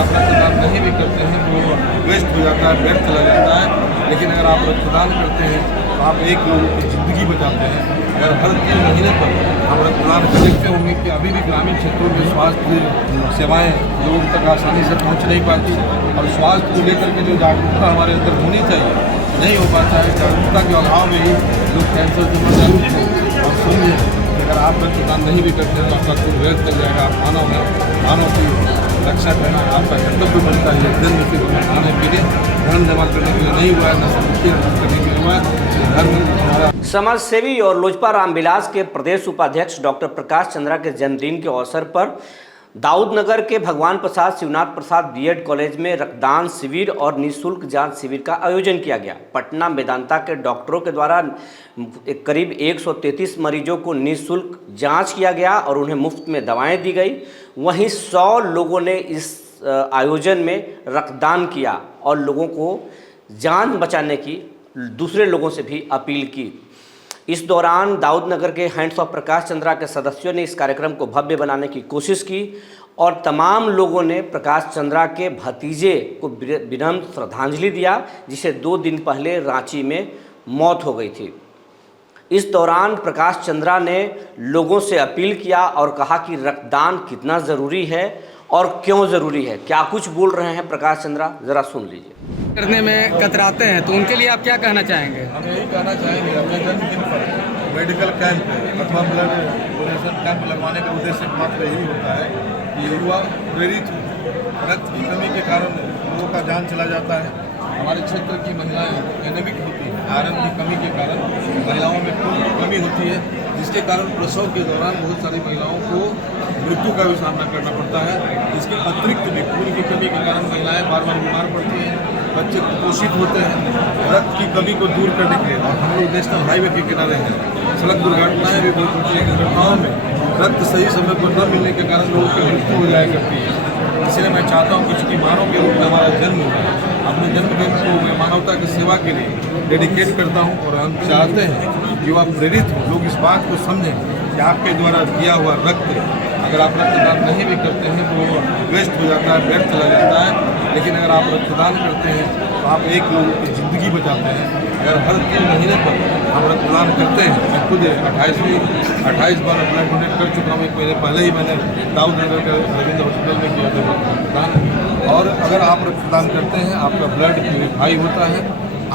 आप रक्तदान नहीं भी करते हैं तो वो वेस्ट हो जाता है, व्यर्थ चला जाता है। लेकिन अगर आप रक्तदान करते हैं तो आप एक लोगों की ज़िंदगी बचाते हैं। अगर हर 3 महीने पर हम रक्तदान कर देखते होंगे कि अभी भी ग्रामीण क्षेत्रों में स्वास्थ्य सेवाएं लोगों तक आसानी से पहुंच नहीं पाती और स्वास्थ्य को लेकर के जो जागरूकता हमारे अंदर होनी चाहिए नहीं हो पाता है। जागरूकता के अभाव में ही लोग कैंसर से मर जाते हैं। और समझें कि अगर आप रक्तदान नहीं भी करते तो आपका खून व्यर्थ चल जाएगा। आप मानव की रक्षा करना आपका कर्तव्य बनता है। जन्म से खाने पीने धर्म जमा करने के लिए नहीं हुआ है, न संपत्ति करने के लिए हुआ है। धर्म हमारा समाज सेवी और लोजपा रामविलास के प्रदेश उपाध्यक्ष डॉक्टर प्रकाश चंद्रा के जन्मदिन के अवसर पर दाऊदनगर के भगवान प्रसाद शिवनाथ प्रसाद बीएड कॉलेज में रक्तदान शिविर और निःशुल्क जांच शिविर का आयोजन किया गया। पटना मेदांता के डॉक्टरों के द्वारा करीब 133 मरीजों को निःशुल्क जांच किया गया और उन्हें मुफ्त में दवाएं दी गई। वहीं 100 लोगों ने इस आयोजन में रक्तदान किया और लोगों को जान बचाने की दूसरे लोगों से भी अपील की। इस दौरान दाऊदनगर के हैंड्स ऑफ प्रकाश चंद्रा के सदस्यों ने इस कार्यक्रम को भव्य बनाने की कोशिश की और तमाम लोगों ने प्रकाश चंद्रा के भतीजे को विनम्र श्रद्धांजलि दिया, जिसे 2 दिन पहले रांची में मौत हो गई थी। इस दौरान प्रकाश चंद्रा ने लोगों से अपील किया और कहा कि रक्तदान कितना ज़रूरी है और क्यों ज़रूरी है। क्या कुछ बोल रहे हैं प्रकाश चंद्रा, ज़रा सुन लीजिए। करने में कतराते हैं तो उनके लिए आप क्या कहना चाहेंगे? हम यही कहना चाहेंगे अपने जन्मदिन पर मेडिकल कैंप अथवा ब्लड डोनेशन कैंप लगवाने का उद्देश्य मात्र यही होता है कि युवा प्रेरित हो। रक्त की कमी के कारण लोगों का जान चला जाता है। हमारे क्षेत्र की महिलाएं एनीमिक होती हैं, आयरन की कमी के कारण महिलाओं में खून की कमी होती है, जिसके कारण प्रसव के दौरान बहुत सारी महिलाओं को मृत्यु का भी सामना करना पड़ता है। इसके अतिरिक्त भी खून की कमी के कारण महिलाएं बार बार बीमार पड़ती हैं, बच्चे कुपोषित होते हैं। रक्त की कमी को दूर करने के लिए और हम लोग नेशनल हाईवे के किनारे हैं, सड़क दुर्घटनाएं भी बहुत होती हैं। दुर्घटनाओं में रक्त सही समय पर न मिलने के कारण लोगों की मृत्यु हो जाया करती है। इसलिए मैं चाहता हूँ कि चूँकि मानव के रूप में हमारा जन्म हुआ है, अपने जन्मदिन को मैं मानवता की सेवा के लिए डेडिकेट करता हूँ और हम चाहते हैं कि युवा प्रेरित हो, लोग इस बात को समझें कि आपके द्वारा दिया हुआ रक्त, अगर आप रक्तदान नहीं भी करते हैं तो वो वेस्ट हो जाता है, व्यर्थ चला जाता है। लेकिन अगर आप रक्तदान करते हैं तो आप एक लोगों की ज़िंदगी बचाते हैं। अगर हर 3 महीने पर हम रक्तदान करते हैं, मैं खुद 28 बार ब्लड डोनेट कर चुका हूँ। एक महीने पहले ही मैंने दाऊदनगर के रविंद्र हॉस्पिटल में किया था रक्तदान। और अगर आप रक्तदान करते हैं, आपका ब्लड प्यूरिफाई होता है,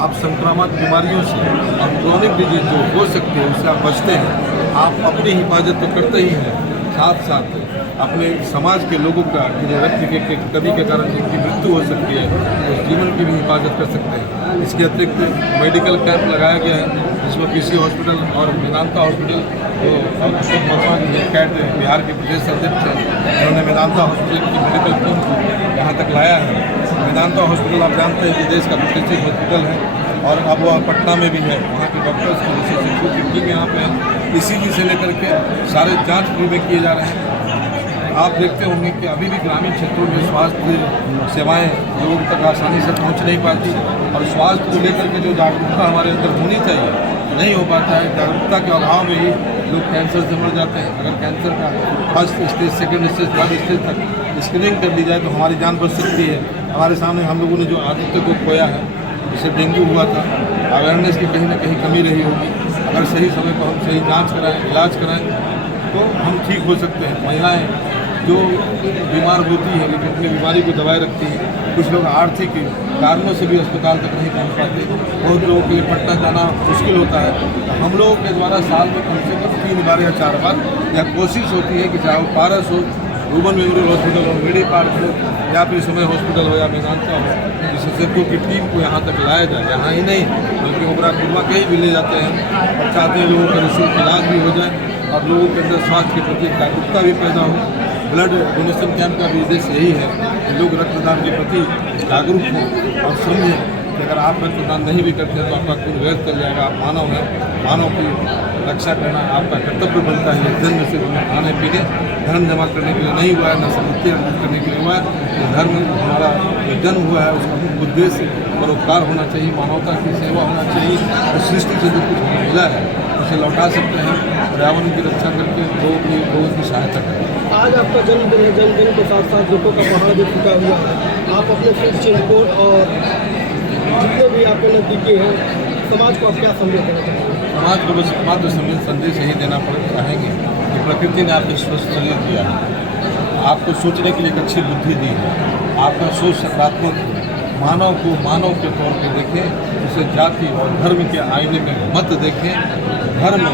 आप संक्रामक बीमारियों से और क्रोनिक डिजीज जो हो सकती है उससे आप बचते हैं। आप अपनी हिफाजत तो करते ही हैं, साथ साथ अपने समाज के लोगों का जो रक्त के कमी के कारण जिनकी मृत्यु हो सकती है उस जीवन की भी हिफाजत कर सकते हैं। इसके अतिरिक्त मेडिकल कैंप लगाया गया है, जिसमें पीसी हॉस्पिटल और मेदांता हॉस्पिटल जो अशोक वर्मा कैट बिहार के प्रदेश अध्यक्ष हैं, उन्होंने मेदांता हॉस्पिटल की मेडिकल टीम को यहाँ तक लाया है। मेदांता हॉस्पिटल आप जानते हैं कि देश का प्रतिष्ठित हॉस्पिटल है और अब वह पटना में भी है। वहाँ के डॉक्टर्स की विशेषज्ञों की टीम यहाँ पे है। ECG से लेकर के सारे जांच फ्री में किए जा रहे हैं। आप देखते होंगे कि अभी भी ग्रामीण क्षेत्रों में स्वास्थ्य सेवाएं लोगों तक आसानी से पहुंच नहीं पाती और स्वास्थ्य को लेकर के जो जागरूकता हमारे अंदर होनी चाहिए नहीं हो पाता है। जागरूकता के अभाव में ही लोग कैंसर से मर जाते हैं। अगर कैंसर का first stage, second stage, third stage तक स्क्रीनिंग कर ली जाए तो हमारी जान बच सकती है। हमारे सामने हम लोगों ने जो आदित्य को खोया है, जिसे डेंगू हुआ था, अवेयरनेस की कहीं ना कहीं कमी रही होगी। अगर सही समय पर हम सही जांच कराएं, इलाज कराएं तो हम ठीक हो सकते हैं। महिलाएं जो बीमार होती है लेकिन अपनी बीमारी को दबाए रखती है, कुछ लोग आर्थिक कारणों से भी अस्पताल तक नहीं पहुंच पाते, बहुत लोगों के लिए पटना जाना मुश्किल होता है। हम लोगों के द्वारा साल में कम से कम 3 बार या 4 बार यह कोशिश होती है कि चाहे वो पारस हो, रूबन मेमोरियल हॉस्पिटल हो, मेडी पार्क हो या फिर समय हॉस्पिटल हो या मेदांता हो, विशेषज्ञों की टीम को यहाँ तक लाया जाए। यहाँ ही नहीं बल्कि ओबरा कुर्मा कहीं भी ले जाते हैं और चाहते हैं लोगों का निःशुल्क इलाज भी हो जाए और लोगों के अंदर स्वास्थ्य के प्रति जागरूकता भी पैदा हो। ब्लड डोनेशन कैंप का भी उद्देश्य यही है कि लोग रक्तदान के प्रति जागरूक हों और समझें कि अगर आप रक्तदान नहीं भी करते हैं तो आपका खून व्यर्थ चल जाएगा। आप मानव हैं, मानव की रक्षा करना आपका कर्तव्य बनता है। जन्म से खाने पीने धर्म जमा करने के लिए नहीं हुआ है, न संपत्ति करने के लिए हुआ है। धर्म हमारा जो जन्म हुआ है उसका मुख्य उद्देश्य परोपकार होना चाहिए, मानवता की सेवा होना चाहिए और सृष्टि से जो कुछ मिला है उसे लौटा सकते हैं, पर्यावरण की रक्षा करके लोगों की सहायता करें। आज आपका जन्मदिन है, जन्मदिन के साथ साथ दुखों का पहाड़ भी टूटा हुआ है। आप अपने फिर चित्रकूट और जितने भी आपके नज़दीकी हैं, समाज को आप क्या संदेश देना चाहेंगे? समाज को बस मात्र संदेश यही देना चाहेंगे कि प्रकृति ने आपको स्वस्थ शरीर दिया है, आपको सोचने के लिए एक अच्छी बुद्धि दी है, आपका सोच सकारात्मक है। मानव को मानव के तौर पे देखें, उसे जाति और धर्म के आईने में मत देखें। धर्म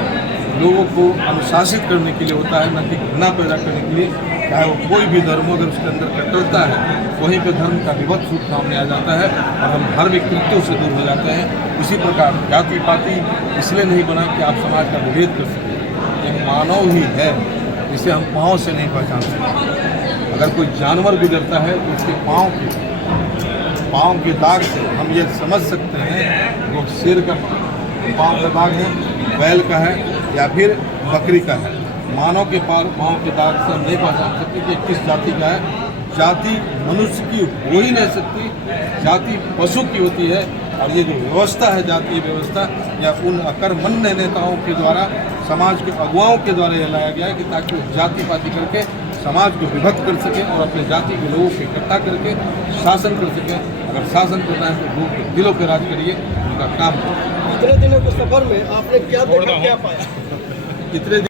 लोगों को अनुशासित करने के लिए होता है, न कि घृणा पैदा करने के लिए। चाहे वो कोई भी धर्म हो, अगर उसके अंदर कट्टरता है, वहीं पे धर्म का विभत्स रूप सामने आ जाता है और हम धार्मिक कृत्यों से दूर हो जाते हैं। उसी प्रकार जाति पाति इसलिए नहीं बना कि आप समाज का विभेद कर सकें। एक मानव ही है जिसे हम पाँव से नहीं पहचान सकते। अगर कोई जानवर गुजरता है तो उसके पाँव के दाग से हम ये समझ सकते हैं वो शेर का पाँव का दाग है, बैल का है या फिर बकरी का है। मानव के पाँव के दाग से हम नहीं पहचान सकते कि किस जाति का है। जाति मनुष्य की हो ही नहीं सकती, जाति पशु की होती है। और ये जो व्यवस्था है, जातीय व्यवस्था, या उन अकर्मण्य नेताओं के द्वारा, समाज के अगुवाओं के द्वारा यह लाया गया है कि ताकि वो जाति पाति करके समाज को विभक्त कर सकें और अपने जाति के लोगों को इकट्ठा करके शासन कर सकें। अगर शासन करना है तो लोग के दिलों पर राज करिए, उनका काम। इतने दिनों के सफर में आपने क्या देखा, क्या पाया? इतने